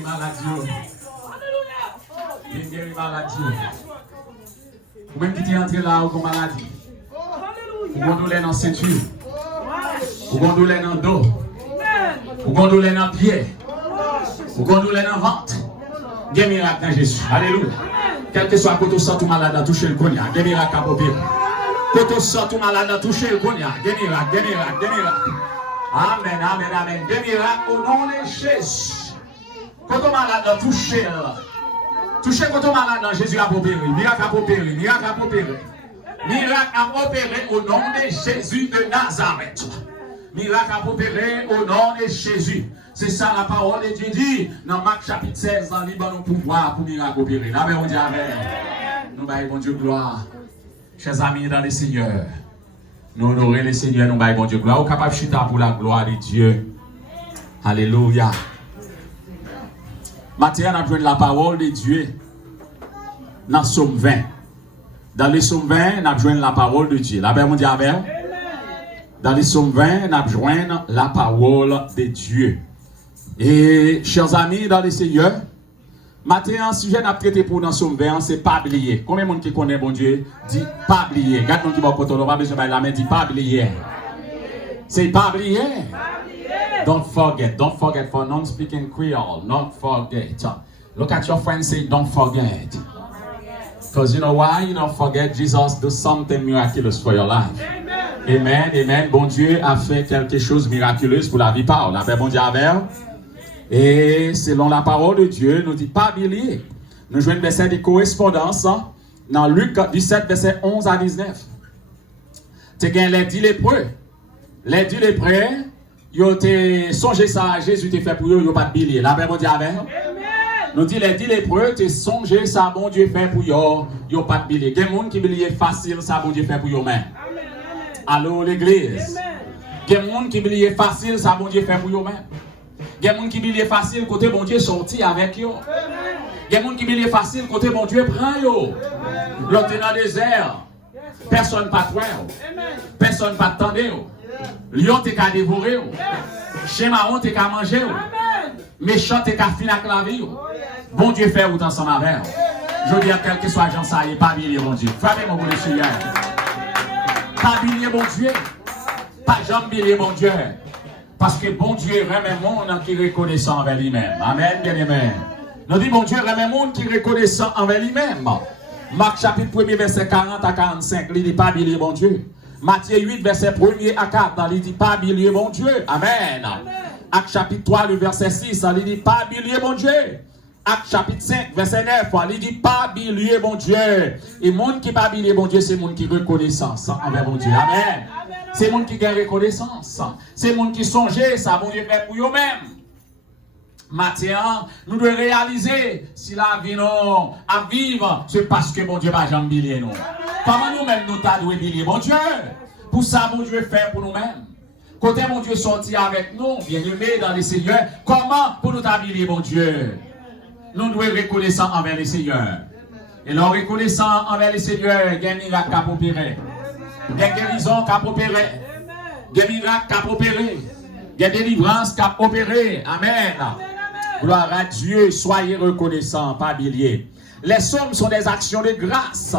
guéri maladie. Il guéri maladie. Ou même qui est entré là, ou maladie. Ou qu'on douleur dans la ceinture. Ou qu'on douleur dans le dos. Ou qu'on douleur dans le pied. Ou qu'on douleur dans le ventre. Il y a miracle dans Jésus. Alléluia. Quel que soit côté sort tout malade à toucher le cognac. Il y a miracle à popper. Côté sort tout malade à toucher le cognac. Il y a miracle, il y a miracle, il y a miracle. Amen, amen, amen. Il y a miracle au nom de Jésus. Côté malade à toucher. Toucher côté malade dans Jésus à popper. Miracle à popper. Miracle à popper. Miracle à opérer au nom de Jésus de Nazareth. Miracle à opérer au nom de Jésus. C'est ça la parole de Dieu dit dans Marc chapitre 16, dans Liban, nous pouvoir pour miracle opérer. Amen, on dit amen. Nous baillons bon Dieu gloire. Chers amis dans le Seigneur, nous honorons le Seigneur, nous baillons bon Dieu gloire. Au capable chita pour la gloire de Dieu. Alléluia. Maintenant, on a besoin de la parole de Dieu dans Somme 20. Dans les Somme 20, on a besoin de la parole de Dieu. La Bible dit amen. Dans les Somme 20, on a besoin de la parole de Dieu. Et chers amis dans le Seigneur, maintenant, un sujet n'a traité pour dans Somme 20, c'est pas oublier. Combien de monde qui connaît bon Dieu dit pas oublier. Regarde mon qui va côté, on va besoin de la main dit pas oublier. C'est pas oublier. Don't forget for non-speaking Creole. Don't forget. Look at your friend, say don't forget. Because you know why you don't forget? Jesus do something miraculous for your life. Amen, amen. Bon Dieu a fait quelque chose de miraculeux pour la vie par. La paix, bon Dieu avec. Et selon la parole de Dieu, nous dit pas oublier. Nous jouons un verset de correspondance dans Luc 17, verset 11 à 19. Tu as les 10 lépreux. Les 10 lépreux, ils ont songé ça, Jésus t'a fait pour eux, ils n'ont pas de billet. La paix, bon Dieu avec. Nous dit les 10 lépreux, tu as songé ça, bon Dieu fait pour eux, ils n'ont pas de billet. Il y a des gens qui billet facile, ça, bon Dieu fait pour eux-mêmes. Allô l'église. Il y a des gens qui billet facile, ça, bon Dieu fait pour eux-mêmes. Il y a des gens qui billet facile, côté bon Dieu sorti avec eux. Il y a des gens qui billet facile, côté bon Dieu prend eux. L'autre dans le désert. Personne pas toi. Personne pas t'attendre. Lion t'es qu'à dévorer. Chémaron t'es qu'à manger. Méchant t'es qu'à finir avec la vie. Bon Dieu fait autant ensemble avec. Je dis à quel que soit gens ça, il pas billet bon Dieu. Frappez-moi pour le Seigneur. Pas billet bon Dieu. Pas jamais billet bon Dieu. Parce que bon Dieu remet le monde qui est reconnaissant envers lui-même. Amen, bien aimé. Nous dit bon Dieu remet le monde qui est reconnaissant envers lui-même. Marc chapitre 1 verset 40 à 45, il dit pas billet bon Dieu. Matthieu 8 verset 1 à 4, il dit pas billet bon Dieu. Amen. Acte chapitre 3 le verset 6, il dit pas billet bon Dieu. Acte chapitre 5 verset 9, il dit pas billet bon Dieu. Et monde qui pas billet bon Dieu, c'est monde qui reconnaissance envers bon Dieu. Amen. C'est le monde qui a reconnaissance. C'est le monde qui songe ça, bon Dieu fait pour eux-mêmes. Maintenant, nous devons réaliser si la vie non à vivre, c'est parce que bon Dieu va jamais billier nous. Comment nous-mêmes nous t'avons billier bon Dieu? Pour ça, bon Dieu fait pour nous-mêmes. Côté mon Dieu sorti avec nous, bien aimé dans les seigneurs, comment pour nous t'habiller bon Dieu? Nous devons reconnaissant envers les seigneurs. Et leur reconnaissant envers les seigneurs, il y a un miracle à opérer. Il y a guérison qui a opéré. Des miracles qui a opéré. Il y a délivrance qui a opéré. Amen. Gloire à Dieu. Soyez reconnaissants, pas bilier. Les psaumes sont des actions de grâce,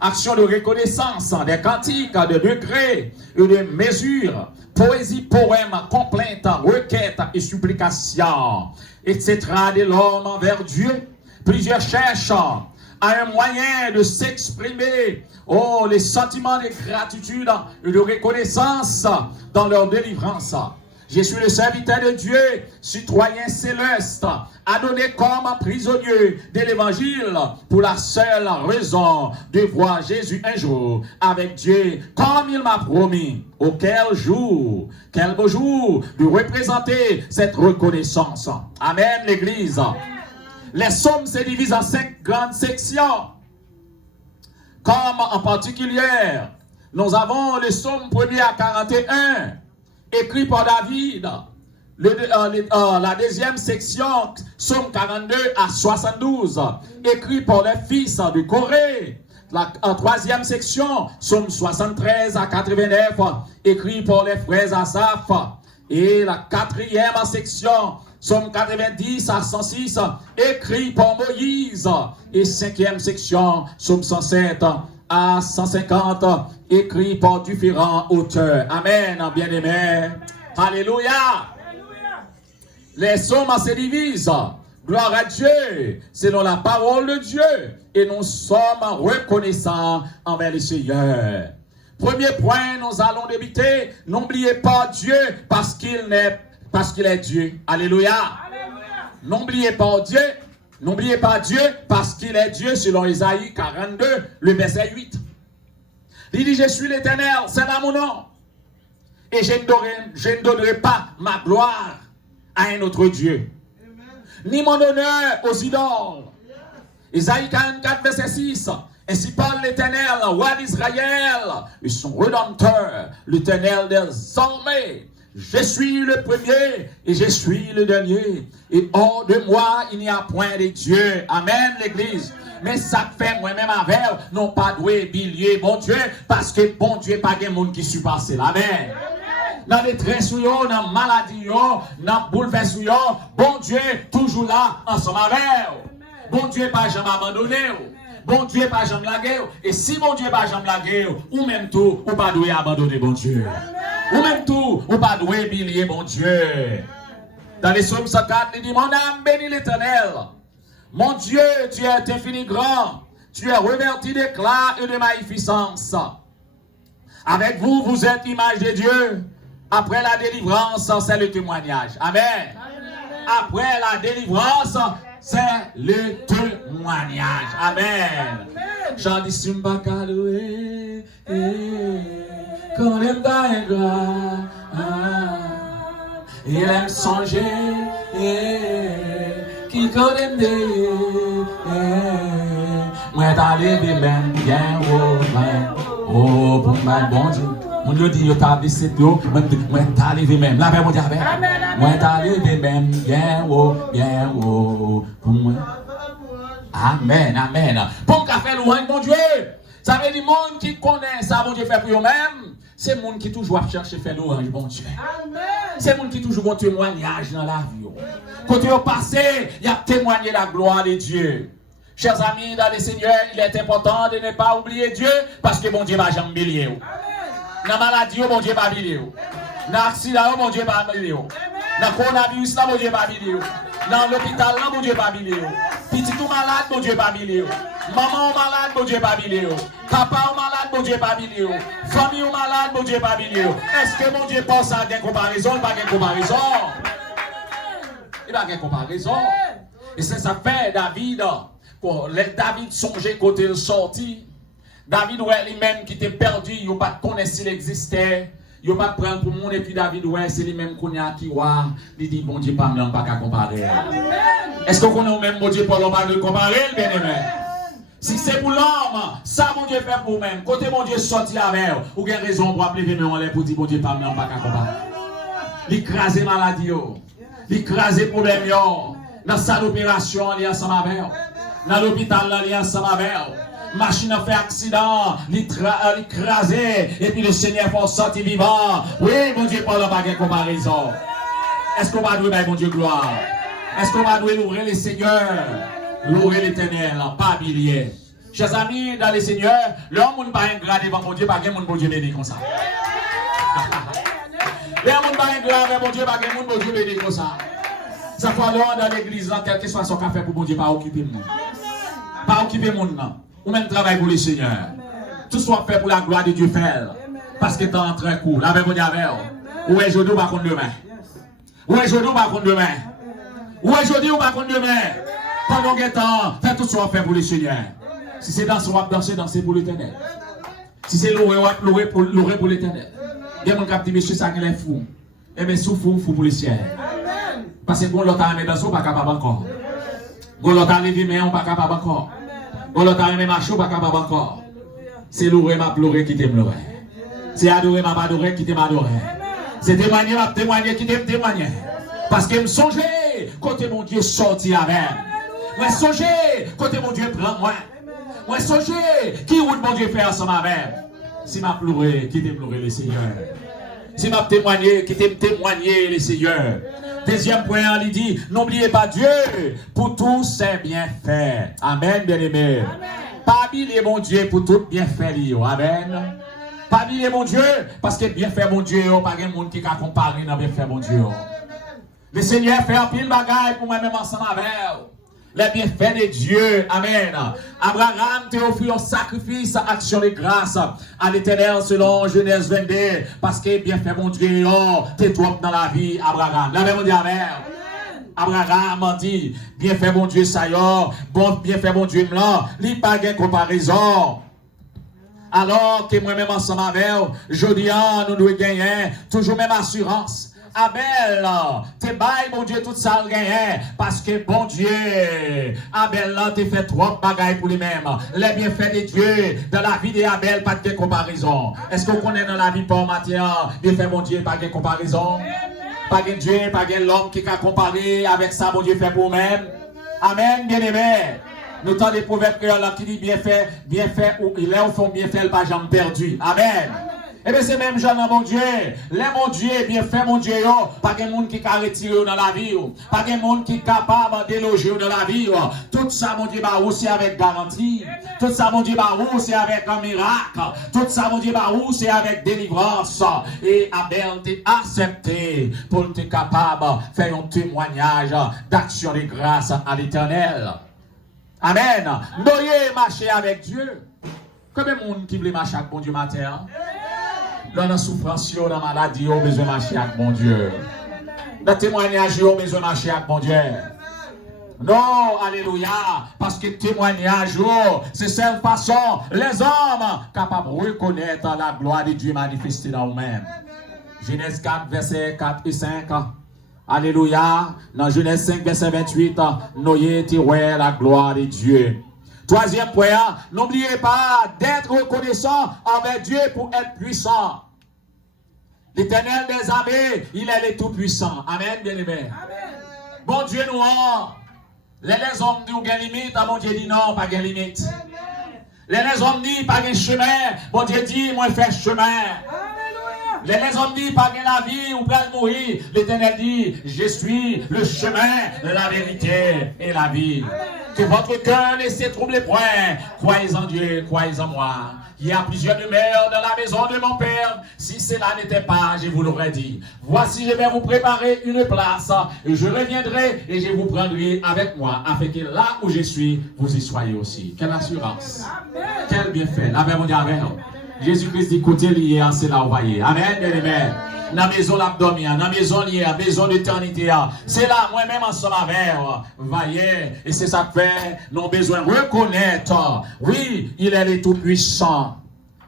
actions de reconnaissance, des cantiques, de degrés et de mesures, poésie, poème, complainte, requête et supplication, etc. de l'homme envers Dieu. Plusieurs cherchent à un moyen de s'exprimer, les sentiments de gratitude et de reconnaissance dans leur délivrance. Je suis le serviteur de Dieu, citoyen céleste, adonné comme prisonnier de l'évangile pour la seule raison de voir Jésus un jour avec Dieu comme il m'a promis. Auquel jour, quel beau jour de représenter cette reconnaissance. Amen, l'Église. Les psaumes se divisent en 5 grandes sections. Comme en particulier, nous avons le psaume 1er à 41, écrit par David. La deuxième section, psaume 42 à 72, écrit par les fils de Corée. La troisième section, psaume 73 à 89, écrit par les frères Asaph. Et la quatrième section, Somme 90 à 106, écrit par Moïse. Et 5e section, Somme 107 à 150, écrit par différents auteurs. Amen, bien-aimés. Alléluia. Les psaumes se divisent. Gloire à Dieu, selon la parole de Dieu. Et nous sommes reconnaissants envers le Seigneur. Premier point, nous allons débuter. N'oubliez pas Dieu parce qu'il est Dieu. Alléluia. N'oubliez pas Dieu. N'oubliez pas Dieu parce qu'il est Dieu, selon Isaïe 42, le verset 8. Il dit, je suis l'Éternel, c'est là mon nom. Et je ne donnerai pas ma gloire à un autre Dieu. Ni mon honneur aux idoles. Isaïe 44, verset 6. Ainsi parle l'Éternel, roi d'Israël, et son Rédempteur, l'Éternel des armées. Je suis le premier et je suis le dernier. Et hors de moi, il n'y a point de Dieu. Amen, l'Église. Mais ça fait moi-même avec, non pas doué, bilier, bon Dieu, parce que bon Dieu, pas de monde qui suis passé. Amen. Dans les traits, dans la maladie, dans le bouleversement, bon Dieu, toujours là, ensemble avec. Bon Dieu, pas jamais abandonné. Bon Dieu, pas jamais lagué. Et si bon Dieu, pas jamais lagué, ou même tout, ou pas doué abandonner bon Dieu. Ou même tout, ou pas doué bilier bon Dieu. Dans les psaumes 104, il dit, mon âme bénit l'Éternel. Mon Dieu, tu es infini grand. Tu es revêtu d'éclat et de magnificence. Avec vous, vous êtes image de Dieu. Après la délivrance, c'est le témoignage. Amen. Après la délivrance, c'est le témoignage. Amen. J'en dis Simba Kaloué, qu'on aime ta gloire. Il aime songer, qui connaît des. Moi, t'as levé même bien haut, oh, pour ma bon Dieu. Mon Dieu dit, t'as baissé tout, moi, t'as levé même. La paix, mon Dieu, moi, t'as levé même bien haut, pour moi. Amen, amen. Pour qu'on fasse louange, mon Dieu. Ça veut dire, monde qui connaît ça, mon Dieu, fait pour eux-mêmes. C'est le monde qui toujours cherche faire louange, mon Dieu. C'est le monde qui toujours bon témoignage dans la vie. Quand ils ont passé, il y a témoigné la gloire de Dieu. Chers amis, dans le Seigneur, il est important de ne pas oublier Dieu parce que mon Dieu va jamais oublier. Dans la maladie, mon Dieu va oublier. Dans l'accident, mon Dieu va oublier. Dans le coronavirus, mon Dieu va oublier. Dans l'hôpital, mon Dieu va oublier. Petit tout malade, mon Dieu va oublier. Maman malade, mon Dieu va oublier. Papa malade, mon Dieu va oublier. Famille malade, mon Dieu va oublier. Est-ce que mon Dieu pense à une comparaison? Il n'y a pas de comparaison. Il n'y a pas de comparaison. Et c'est ça fait David. David songeait quand il sorti. David, ouais, lui-même qui était perdu, il n'a pas connaître s'il existait. Il n'a pas prendre pour monde. Et puis David, ouais, c'est lui-même qu'on a qui voit. Il dit, bon Dieu, pas me pas qu'à comparer. Est-ce qu'on connaît au même bon Dieu pour l'homme pas de comparer, bien aimé? Si c'est pour l'homme, ça, mon Dieu, fait pour vous-même. Côté mon Dieu sorti avec vous, vous avez raison pour appeler mes en l'air pour dire, bon Dieu, pas me pas qu'à comparer. L'écraser maladie, l'écraser problème, dans sa opération, il y a ensemble avec. Dans l'hôpital, il y a ensemble avec. Machine a fait accident, l'écraser, et puis le Seigneur pour sortir vivant. Oui, mon Dieu, pas de comparaison. Est-ce qu'on va louer, mon Dieu, gloire? Est-ce qu'on va louer le Seigneur? Louer l'Éternel, pas bilier. Chers amis, dans le Seigneur, l'homme n'est pas ingrat devant mon Dieu, pas que mon Dieu béni comme ça. L'homme n'est pas ingrat devant mon Dieu, pas que mon Dieu béni comme ça. Ça fait dans l'église, quel que soit son café pour mon Dieu, pas occuper mon. Pas occuper mon nom. Ou même travail pour le Seigneur. Tout soit fait pour la gloire de Dieu faire. Parce que t'es en train de courir. Là, mon Dieu, où est aujourd'hui ou pas contre demain? Où est aujourd'hui ou pas contre demain? Où est aujourd'hui ou pas contre demain? Pendant que temps, faites tout soit fait pour le Seigneur. Si c'est danser, on va danser pour l'Éternel. Si c'est louer, on va louer pour l'Éternel. Il y a mon cap dit, monsieur, ça qui est fou. Eh bien, sous fou pour le ciel. Parce que bon, l'autre a mis dans son, pas capable encore. Bon, l'autre a levé, mais on pas capable encore. Bon, l'autre a mis marché, pas capable encore. C'est louer, m'a pleuré, qui t'aime louer. C'est adorer, m'a adoré, qui t'aime adoré. C'est témoigner, m'a témoigné, qui t'aime témoigner. Parce que me songer, côté mon Dieu sorti avec. Moi songer, côté mon Dieu prend moi. Moi songer, qui roule mon Dieu fait ensemble avec. Si m'a pleuré, qui t'aime pleurer le Seigneur. Si m'a témoigné, qui t'aime témoigner le Seigneur. Deuxième point, il dit, n'oubliez pas Dieu pour tous ses bienfaits. Amen, bien-aimé. Pas oublier mon Dieu pour tout bienfait. Amen. Pas oublier mon Dieu, parce que bienfait mon Dieu, pas de monde qui a comparé dans bienfait mon Dieu. Le Seigneur fait un pile bagaille pour moi-même ensemble avec vous. Les bienfaits de Dieu. Amen. Abraham t'a offert un sacrifice, action de grâce à l'Éternel selon Genèse 22. Parce que bienfait mon Dieu, t'es trop dans la vie, Abraham. La même dit Amen. Abraham a dit, bienfait mon Dieu, ça y est, bon, bienfait mon Dieu, là, il n'y a pas de comparaison. Alors que moi-même ensemble avec vous, je dis, nous devons gagner toujours même assurance. Abel, t'es bail, mon Dieu, tout ça le gagne, parce que bon Dieu, Abel, là, t'es fait trop bagaille pour lui-même. Les bienfaits de Dieu, dans la vie d'Abel, pas de comparaison. Est-ce qu'on connaît dans la vie pour matière, bienfaits, mon Dieu, pas de comparaison? Pas de Dieu, pas de l'homme qui a comparé avec ça, mon Dieu, fait pour même. Amen, bien-aimé. Nous avons des proverbes qui dit bien fait, ou il est au fond bien fait, le pas jamais perdu. Amen. Et bien c'est même genre dans mon Dieu. Les mon Dieu, bien fait mon Dieu, pas de monde qui a retiré dans la vie, pas de monde qui est capable de déloger dans la vie. Tout ça, mon Dieu, c'est avec garantie. Tout ça, mon Dieu, c'est avec un miracle. Tout ça, mon Dieu, c'est avec délivrance. Et Abel t'est accepté pour être capable de faire un témoignage d'action de grâce à l'Éternel. Amen. Nous marcher avec Dieu. Combien de monde qui veut marcher avec bon Dieu matin? Dans la souffrance, dans la maladie, on a besoin de marcher avec mon Dieu. Dans le témoignage, on a besoin de marcher avec mon Dieu. Non, alléluia, parce que témoignage, c'est seule façon, les hommes capables de reconnaître la gloire de Dieu manifestée dans eux-mêmes. Genèse 4, versets 4 et 5. Alléluia. Dans Genèse 5, verset 28, Noé tirait la gloire de Dieu. Troisième point, n'oubliez pas d'être reconnaissant envers Dieu pour être puissant. L'Éternel des armées, il est le tout-puissant. Amen, bien-aimé. Bon Dieu nous a. Les hommes disent qu'il y a une limite, bon Dieu dit non, pas de limite. Les hommes disent pas de chemin, bon Dieu dit, moi je fais chemin. Les hommes disent pas de la vie ou pas de mourir. L'Éternel dit, je suis le chemin, la vérité et la vie. Que votre cœur ne se trouble point. Croyez en Dieu, croyez en moi. Il y a plusieurs demeures dans la maison de mon Père. Si cela n'était pas, je vous l'aurais dit. Voici, je vais vous préparer une place. Et je reviendrai et je vous prendrai avec moi, afin que là où je suis, vous y soyez aussi. Quelle assurance. Quel bienfait. La Bible dit Amen. Jésus-Christ dit, côté lié, c'est là où vous voyez. Amen, bien-aimé. Dans la maison l'abdomen, dans la maison liée, dans la maison d'éternité. C'est là, moi-même ensemble avec vous. Voyez, et c'est ça que fait, nous avons besoin de reconnaître. Oui, il est le tout-puissant.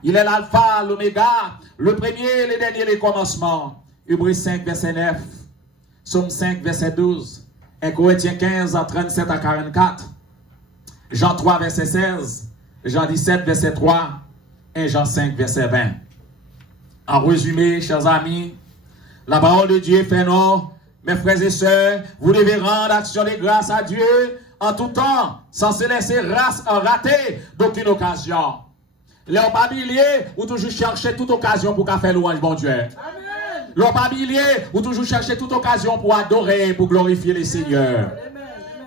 Il est l'alpha, l'oméga, le premier, le dernier, le commencement. Hébreux 5, verset 9. Psaume 5, verset 12. 1 Corinthiens 15, 37 à 44. Jean 3, verset 16. Jean 17, verset 3. Et Jean 5, verset 20. En résumé, chers amis, la parole de Dieu fait non, mes frères et sœurs, vous devez rendre action de grâce à Dieu en tout temps, sans se laisser rater d'aucune occasion. Les pabiliers, vous toujours chercher toute occasion pour faire louange, bon Dieu. Les pabiliers, vous toujours chercher toute occasion pour adorer, pour glorifier le Seigneur.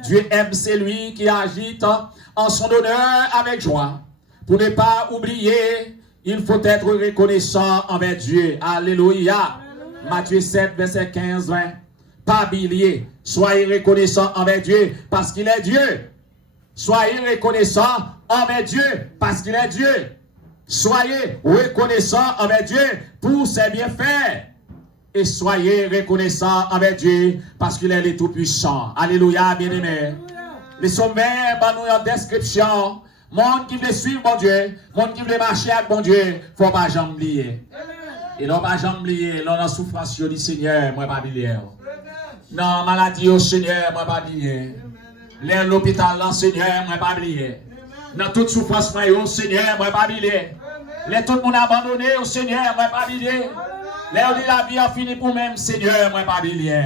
Dieu aime celui qui agite en son honneur avec joie. Pour ne pas oublier, il faut être reconnaissant envers Dieu. Alléluia. Matthieu 7, verset 15, 20. Pas bilier. Soyez reconnaissant envers Dieu parce qu'il est Dieu. Soyez reconnaissant envers Dieu parce qu'il est Dieu. Soyez reconnaissant envers Dieu pour ses bienfaits. Et soyez reconnaissant envers Dieu parce qu'il est le Tout-Puissant. Alléluia, bien-aimé. Les sommets, nous en description. Monde qui veut suivre mon Dieu, monde qui veut marcher avec mon Dieu, il ne faut pas jamais oublier. Et non, pas jamais oublier, dans la souffrance du Seigneur, moi pas oublier. Dans la maladie au Seigneur, moi pas oublier. Dans l'hôpital, le Seigneur, moi pas oublier. Dans toute souffrance, au Seigneur, moi pas oublier. Les tout le monde abandonné au Seigneur, moi pas oublier. Les la vie a fini pour même, Seigneur, moi pas oublier.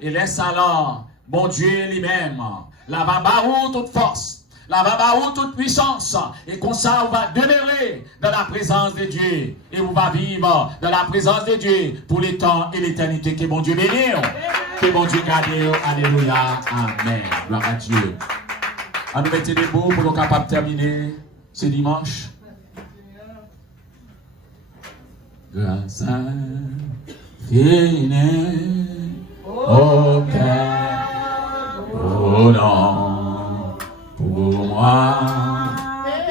Et laisse alors, bon Dieu lui-même, la barou toute force. La va toute puissance. Et comme ça, on va demeurer dans la présence de Dieu. Et on va vivre dans la présence de Dieu pour les temps et l'éternité que mon Dieu bénisse. Que bon Dieu garde. Alléluia. Amen. Gloire à Dieu. On nous mettre des mots pour nous capables de terminer ce dimanche. Grâce à fini au Père, oh non, pour moi,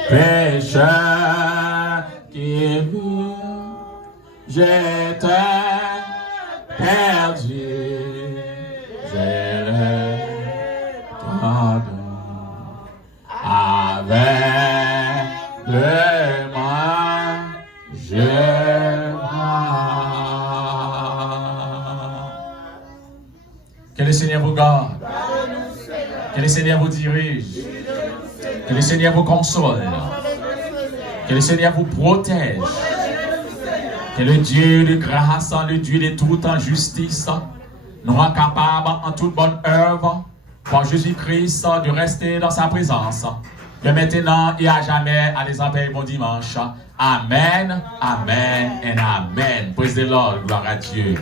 pécheur qui vit, j'étais perdu, j'ai le pardon avec le mal, je vois. Que le Seigneur vous garde, que le Seigneur vous dirige, que le Seigneur vous console, que le Seigneur vous protège, que le Dieu de grâce, le Dieu de toute justice, nous rend capables en toute bonne œuvre par Jésus-Christ de rester dans sa présence, de maintenant et à jamais à les appels bon dimanche. Amen, amen et amen. Praise the Lord, gloire à Dieu.